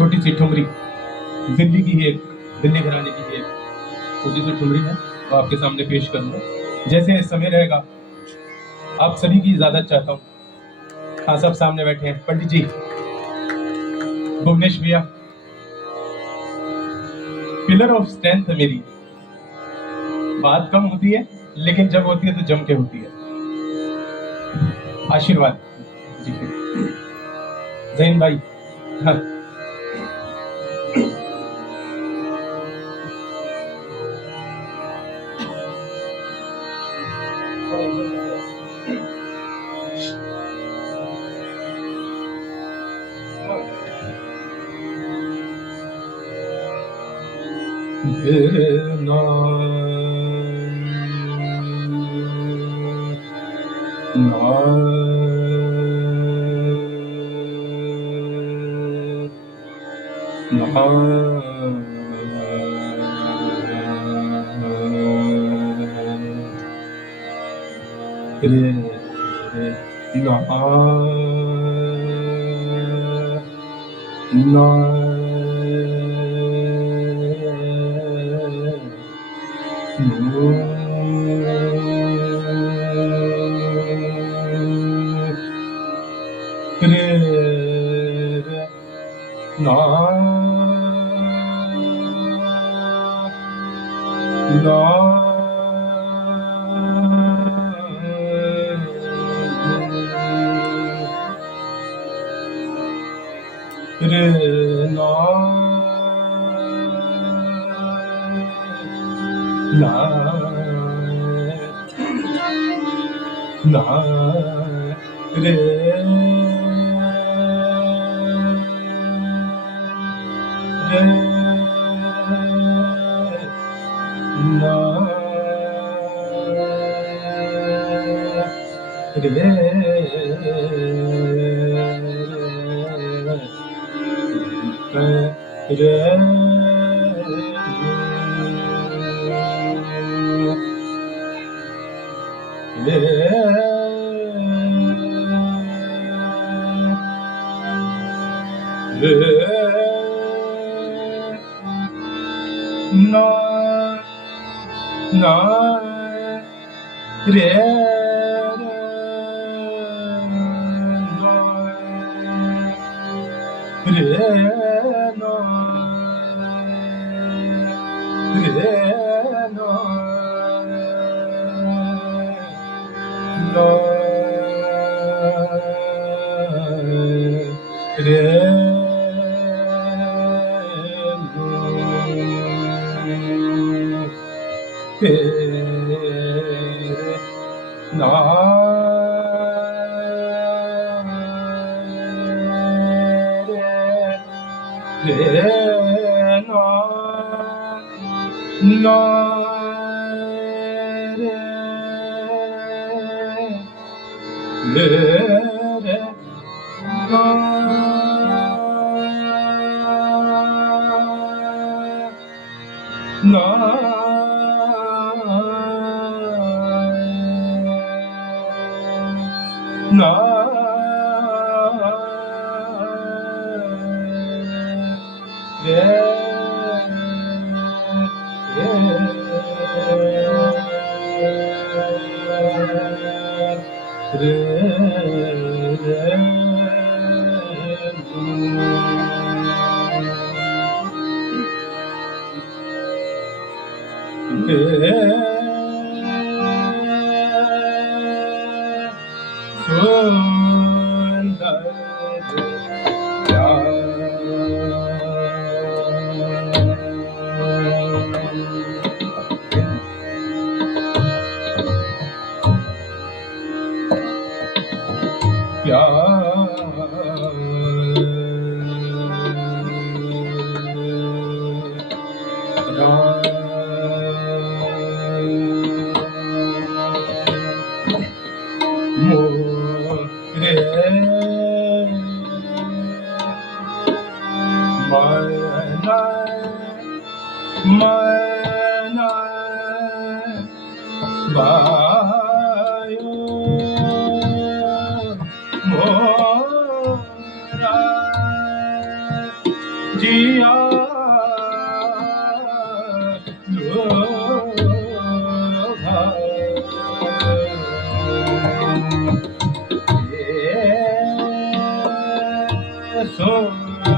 छोटी सी ठुमरी, दिल्ली की एक, दिल्ली घराने की एक छोटी सी ठुमरी है, वो आपके सामने पेश करूंगा। जैसे समय रहेगा, आप सभी की इजाजत चाहता हूँ। हाँ, सब सामने बैठे हैं। पंडित जी, भुवनेश भैया, पिलर ऑफ स्ट्रेंथ है मेरी। बात कम होती है, लेकिन जब होती है तो जम के होती है। आशीर्वाद जी। जैन भाई, हाँ। जिया लो सुंदर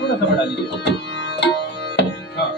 थोड़ा सा बढ़ा लीजिए। हाँ।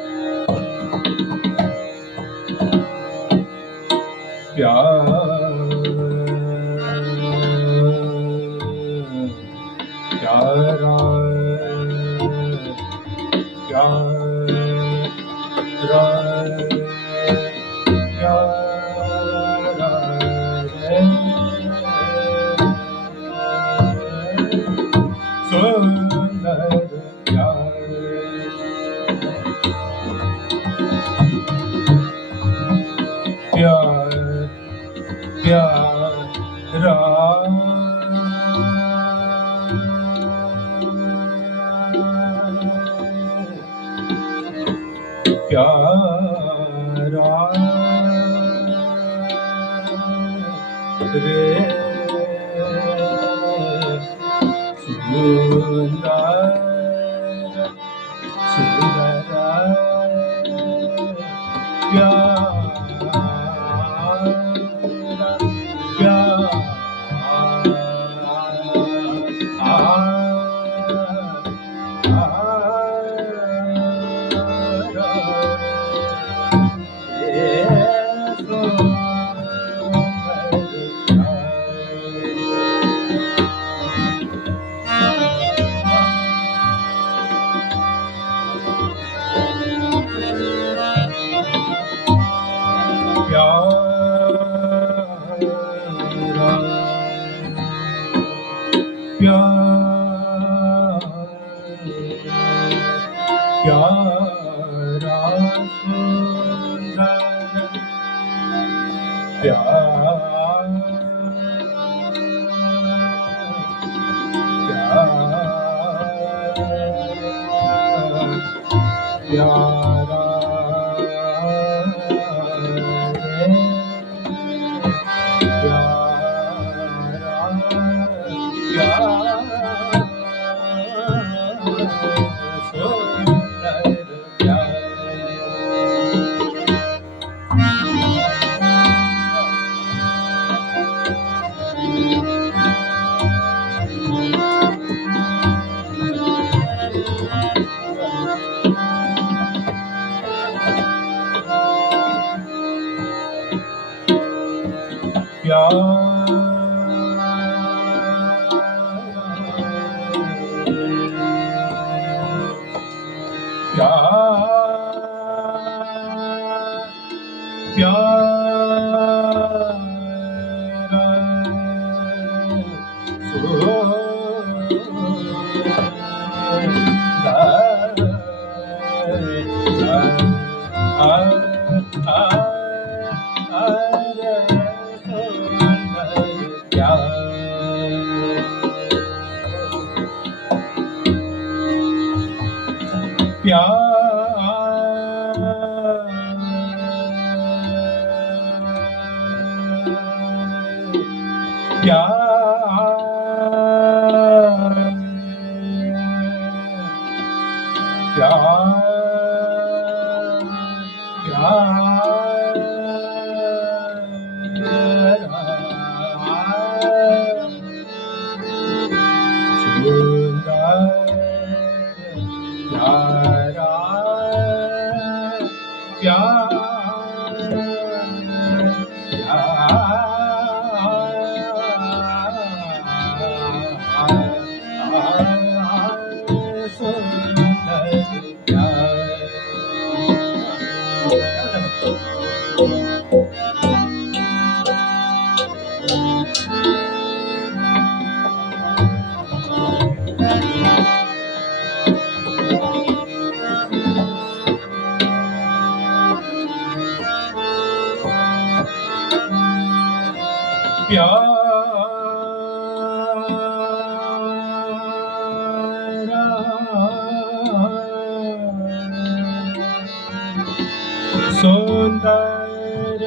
सुंदर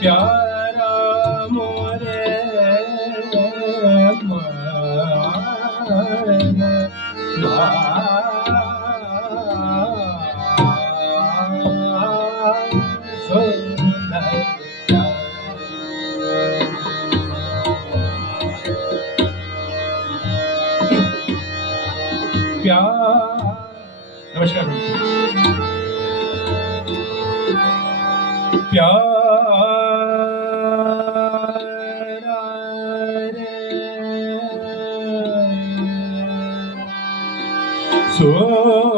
प्यारा मोरे नमस्कार प्यारा रे सुंदर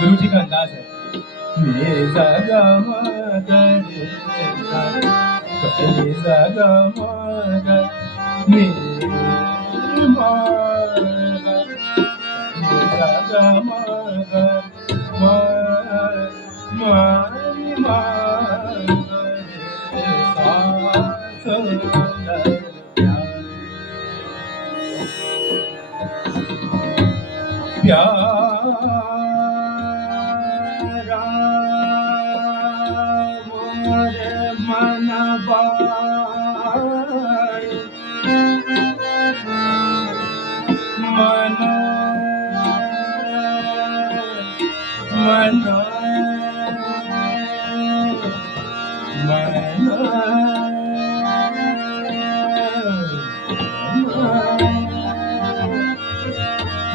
गुरु जी का अंदाज है प्यारा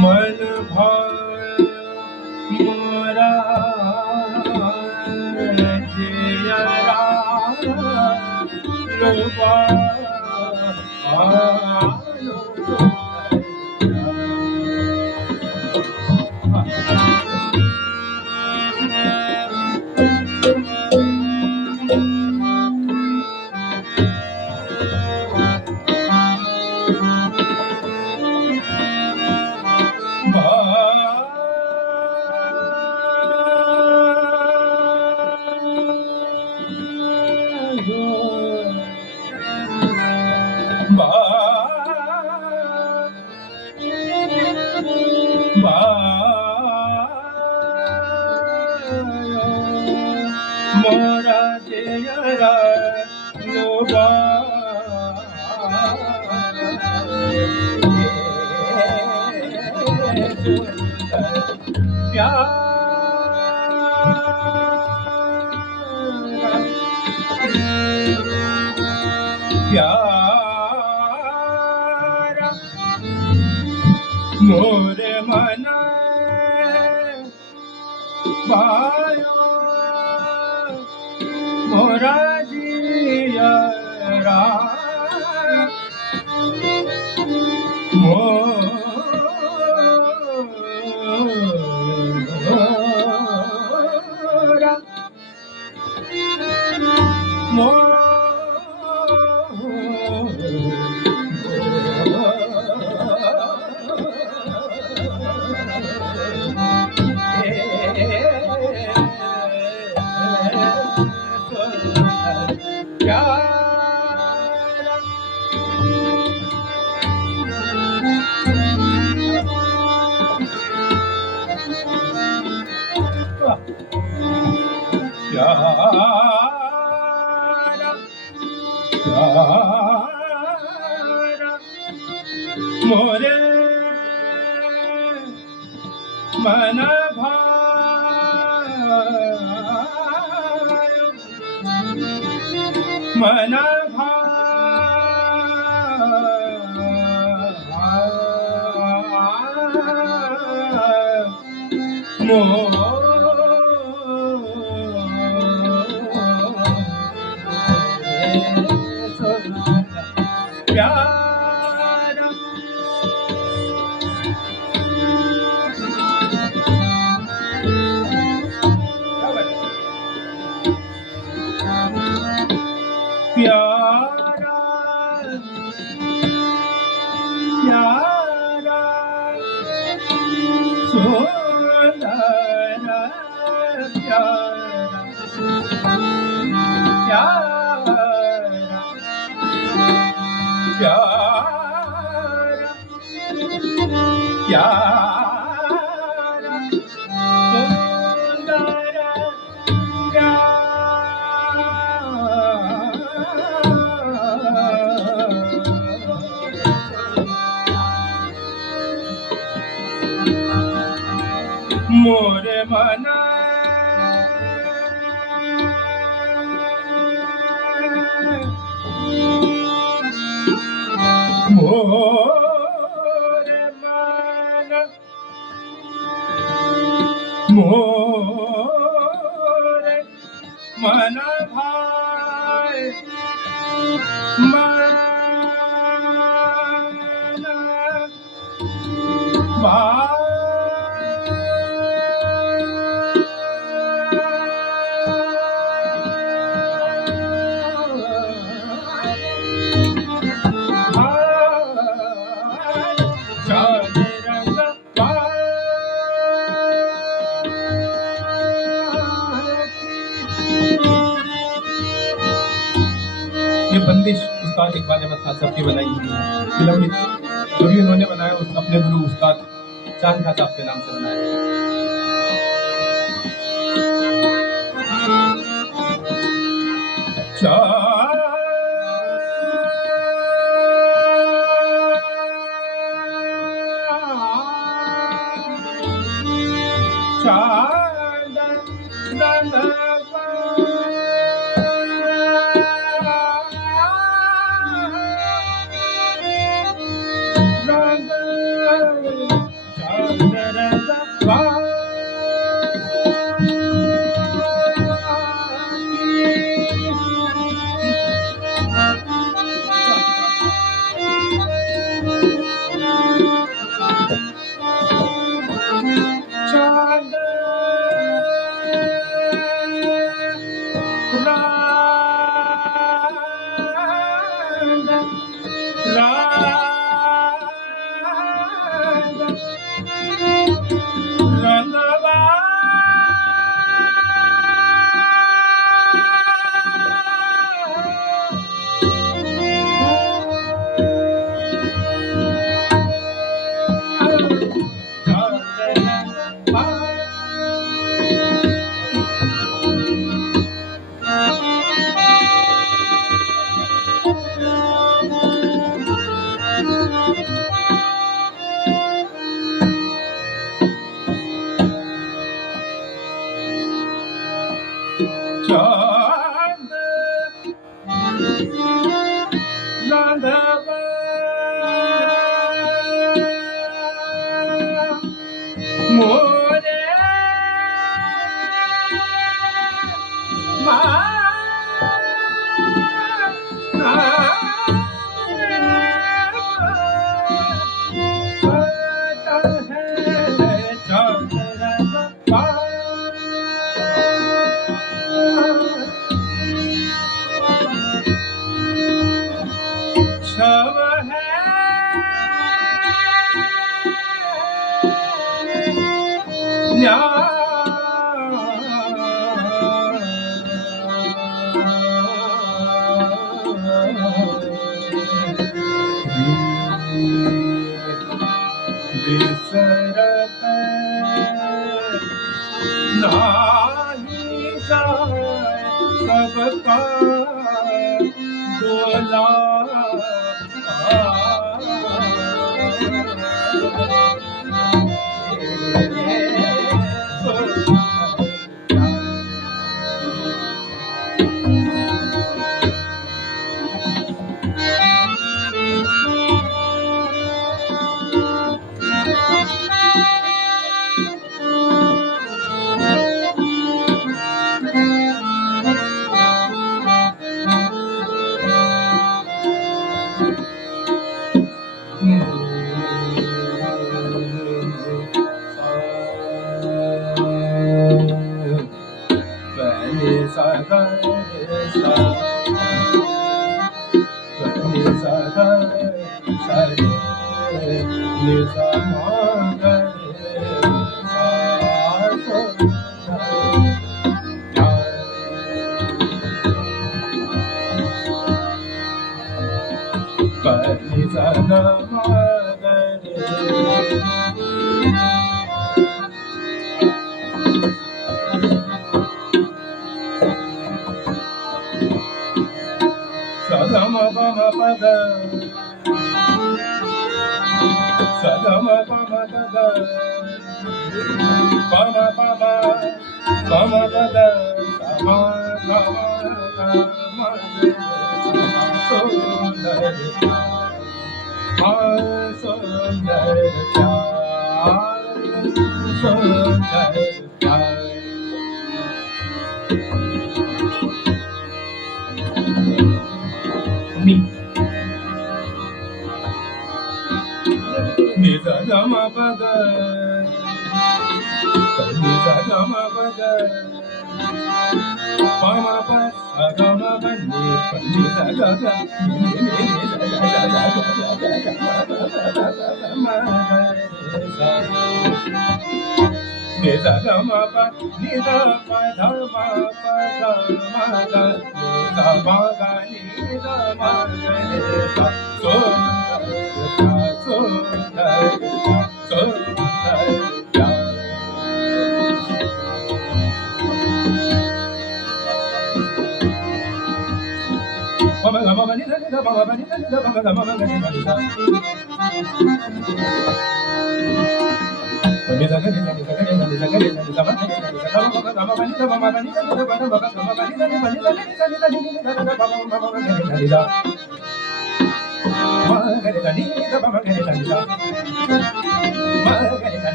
मन भाय मोरा जिया लोबा आलो मोरा तेरा लोबा प्यारा मोरे मना भायो मोरा जिया मोरा मोरे मन भायो मन प्यारा प्यारा सुंदर प्यारा प्यारा प्यारा सुंदर मोरे मना मोरे मना मोरे मना भाई मना भाई ये बंदिश उस्ताद इकबाल अहमद खान साहब की बनाई हुई है फिल्म जो भी उन्होंने बनाया अपने गुरु उस्ताद चांद खान साहब के नाम से बनाया है। चांद रंगवा रंग चांद रंगवा चांद रंगवा चांद रंगवा मोरे छव बिसरत नाही जाए सबका डोला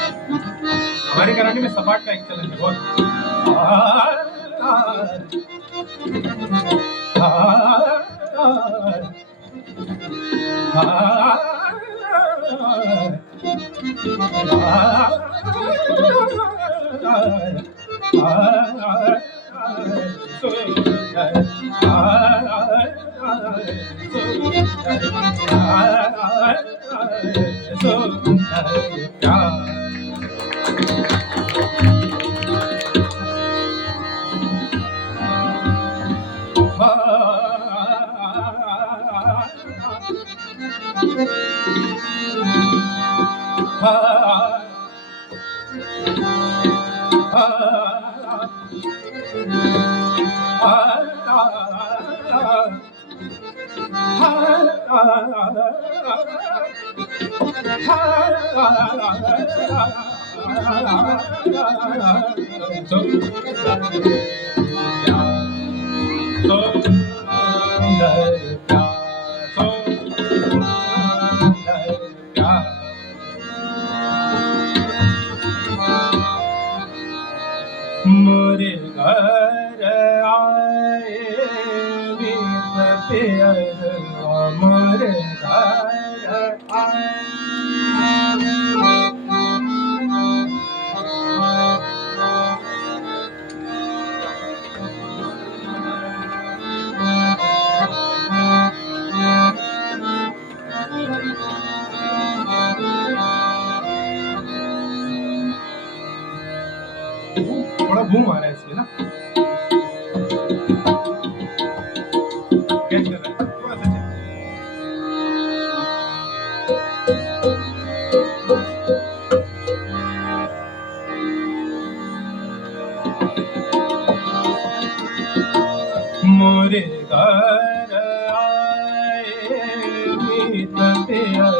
हमारे घराने में सपाट का एक चलन है बहुत। मोरे घर आए वीर पियर मोरे घर आए थोड़ा बूम आ रहा है इसलिए ना कैच कर रहा है थोड़ा सा चल। मोरे घर आए मीत पियर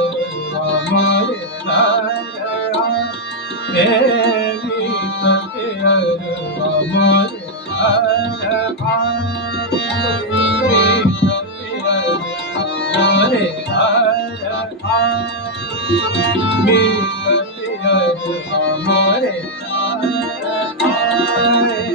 मोरे घर आए मीत पियर मोरे घर आए मीत पियर मोरे घर आए मीत पियर मोरे घर आए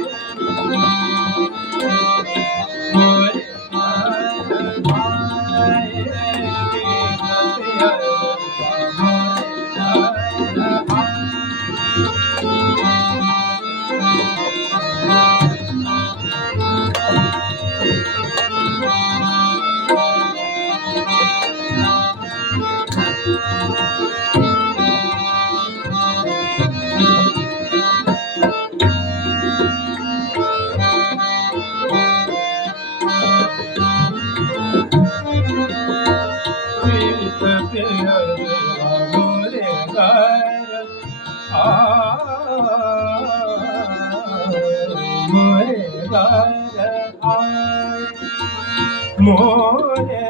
मोरे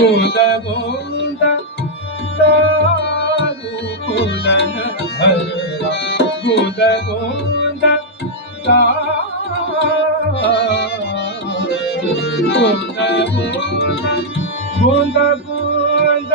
गोंद गोंद दारू फुलन भरला गोंद गोंद गोंद गोंद गोंद गोंद गोंद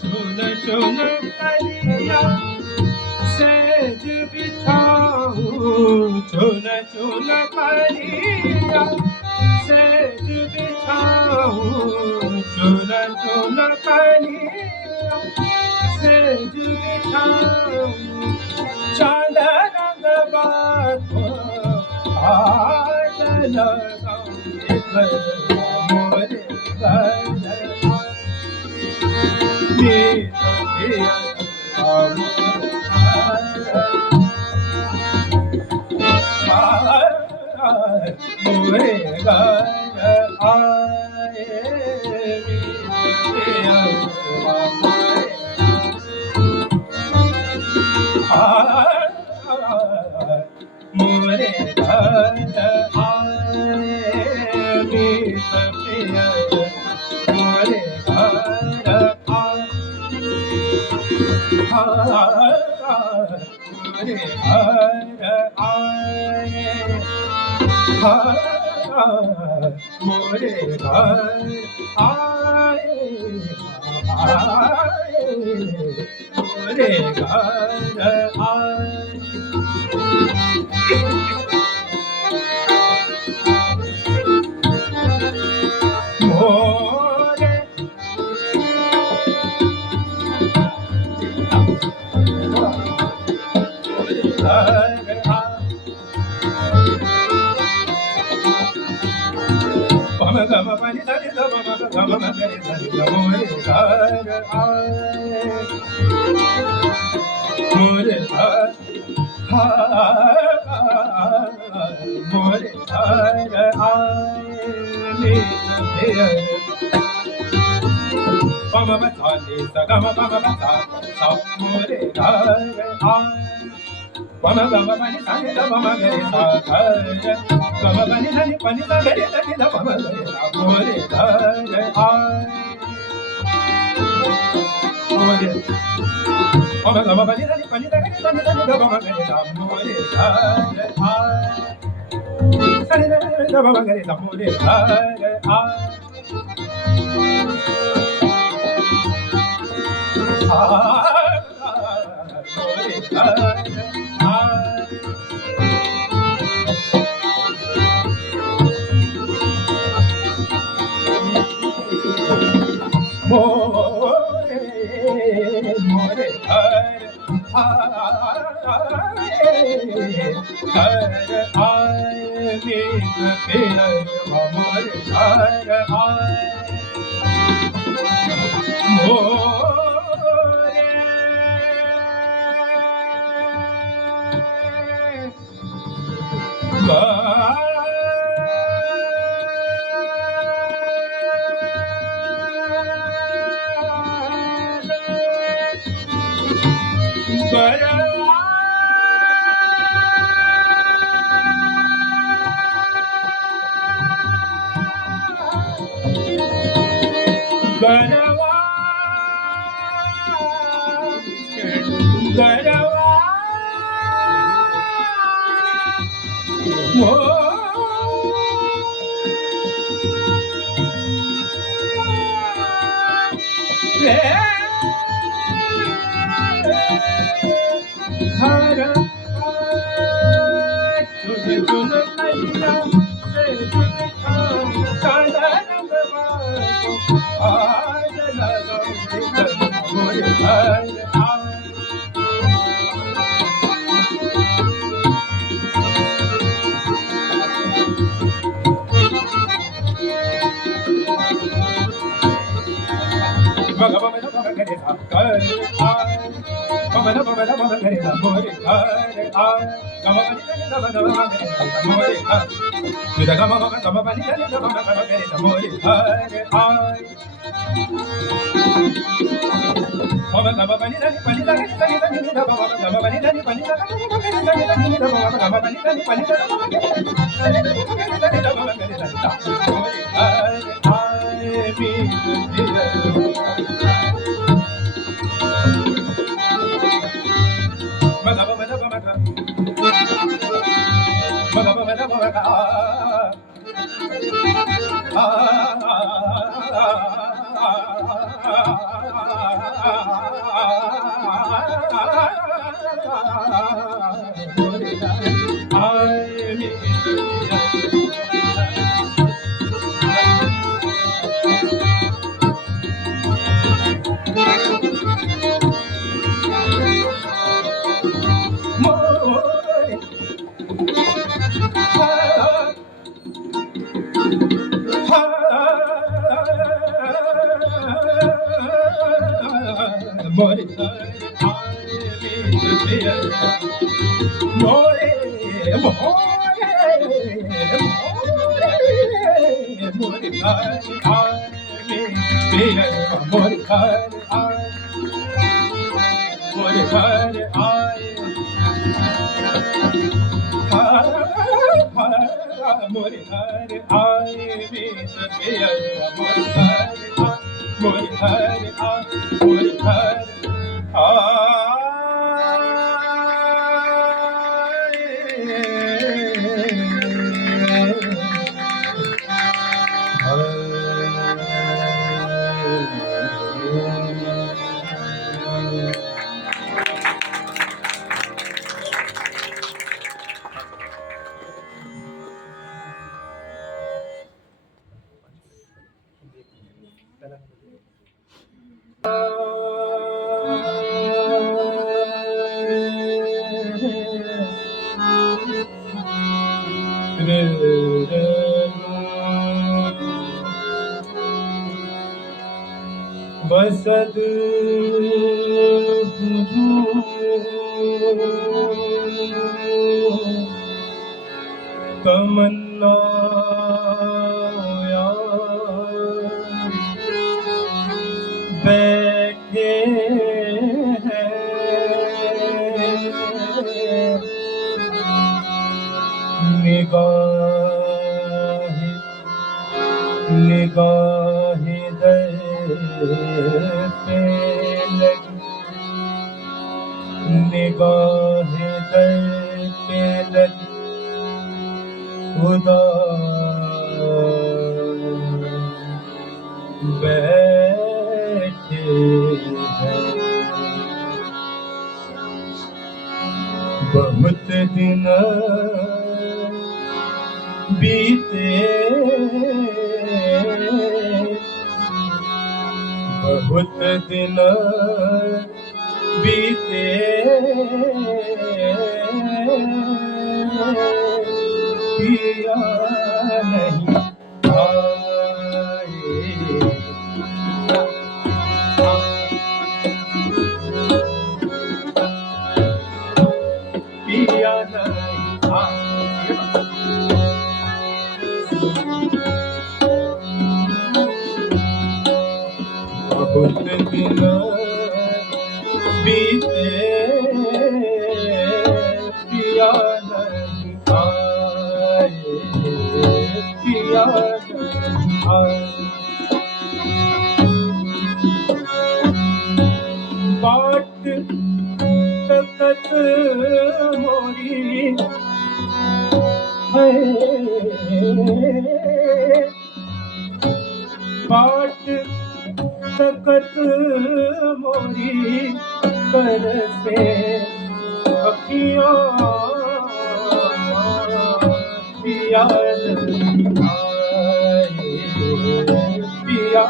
चुन चुन कलिया सेज बिछाऊं चुन चुन कलिया सेज बिछाऊं चुन चुन कलिया सेज बिछाऊं चांद रंग बात आज लगाऊं मोरे मोरे घर आए मोरे घर आए मोरे गम पनि धरि गम गम गरि धरि मोरे घर आए मोरे घर मोरे घर आए पम बचाले सगम पम बचा सब मोरे घर आए पम गम पनि धरि गम गरि घर गम पनि धनि पनि गरि धनि गम गरि मोरे घर आए मोरे पम गम पनि धनि पनि गरि धनि गम गरि मोरे घर आए सनि धनि गम गरि मोरे घर आए मोरे घर मोरे घर बसद तमन्ना बैठे हैं निगाहे दर पे लगी, निगाहे दर पे लगी, खुदा बैठे हैं। बहुत दिन बीते, बहुत दिन बीते पिया नहीं आए, पिया नहीं आए। बहुत दिन बीते पिया नहीं आए, पिया नहीं आए। बाट तकत मोरी है, बाट तकत मोरी कर से अखियाँ पिया नहीं आए, पिया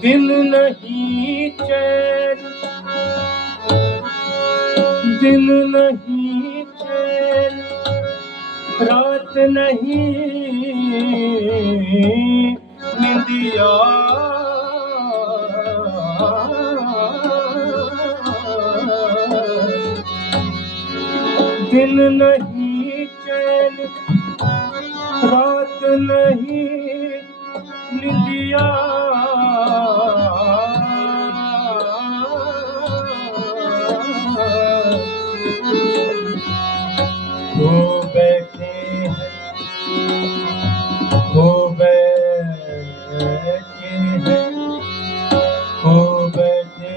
दिन नहीं चैन, दिन नहीं चैन, रात नहीं निंदिया, दिन नहीं चैन, रात नहीं निंदिया, हो बैठे हैं, हो बैठे हैं, हो बैठे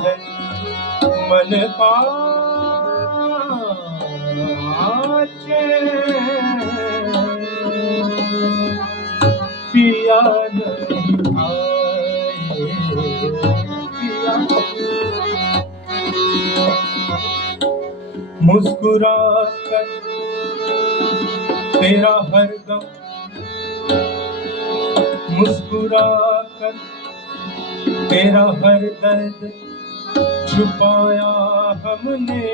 हैं मन पाचे, पिया नहीं आए, पिया मुस्कुरा कर तेरा हरदम, मुस्कुरा कर तेरा हर दर्द छुपाया हमने,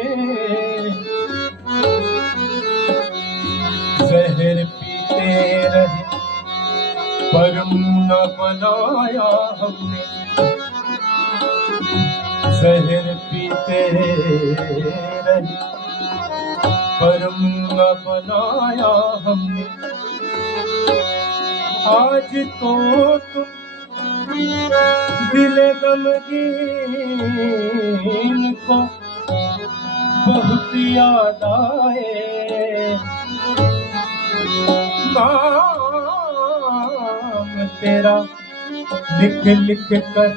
जहर पीते रहे पर मुँह न बनाया हमने, जहर पीते रहे पर मुँह न बनाया हमने। आज तो तुम दिल गमगीन को बहुत याद आए, नाम तेरा लिख लिख कर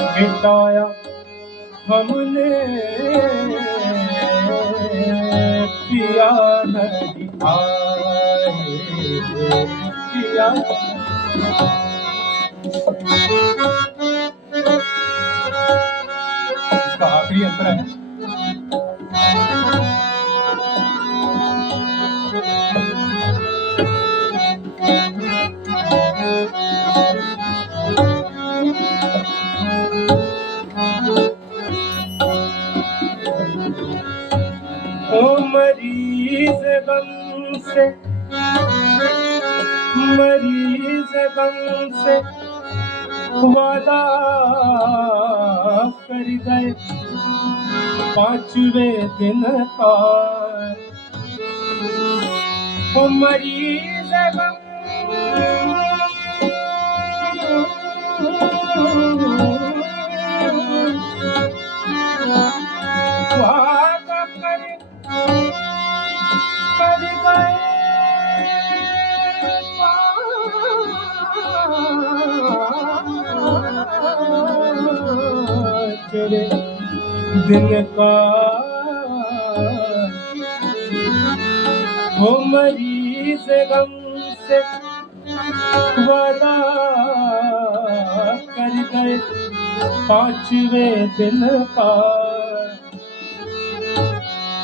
मिटाया हमने, पिया नहीं आए, पिया इसका आखिरी अंतर है। ओ मरीज गम से, मरीज गम से वादा कर गए 5वें दिन का, ओ मरीज गम वादा कर गए तेरे दिन का, वो मरीज गम से वादा कर गए 5वें दिन का,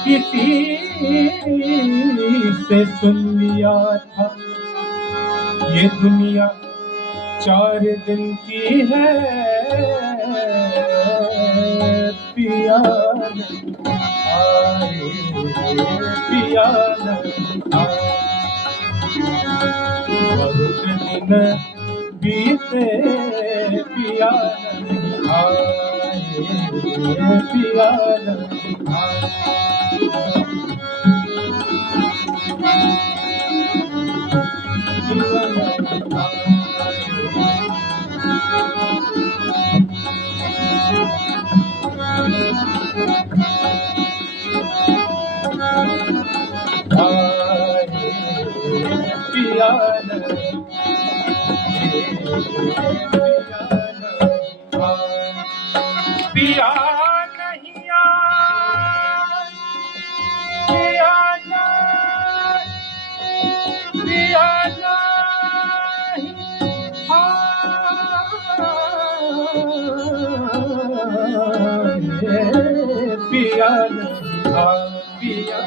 किसी से सुन लिया था ये दुनिया 4 दिन की है, पिया नहीं आए, पिया नहीं आए। बहुत दिन बीते पिया नहीं आए, पिया नहीं आए। पिया नहीं आए, पिया नहीं, पिया नहीं आए, पिया नहीं आए, पिया